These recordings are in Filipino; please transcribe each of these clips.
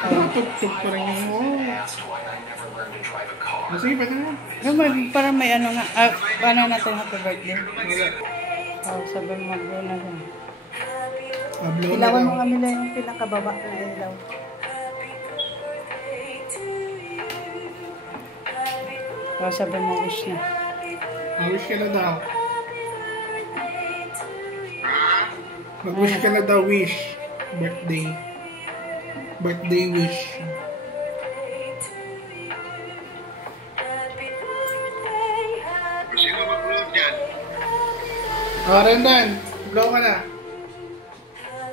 Tuk-tuk pa rin yung sige, pwede na. Parang may ano nga. Paano natin happy birthday? Wala. Sabi mo mag-blow na lang. Blow na Ilawan mo daw. kami lang yung pinakababa na ilaw. Sabi mo wish na. Wish ka na daw. Mag-wish ka na daw, wish. Birthday. Birthday wish. Sino mag-blow dyan? Rendan, blow ka na.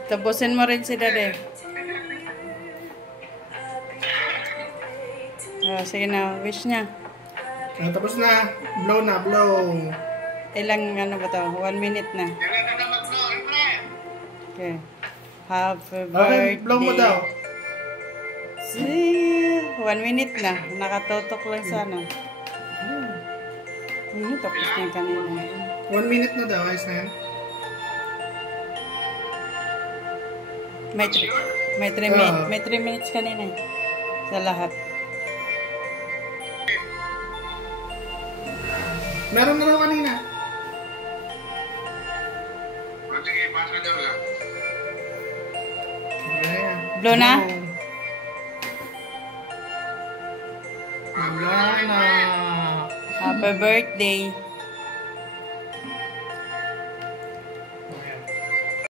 Tapusin mo rin si Dade. Sige na, wish niya. Tapos na. Blow na, blow. Ilang ano ba to? 1 minute na. Kailan ka na mag-blow? Okay. Happy Okay, birthday. blow mo daw. See? 1 minute na. Nakatutok lang sana. Tapos na yung kanina. 1 minute na daw, ayos na yan. May 3 minutes kanina eh. Sa lahat. Meron na daw kanina. Sige, pasa daw lang. Yeah. Blow na? Wala na. Happy birthday.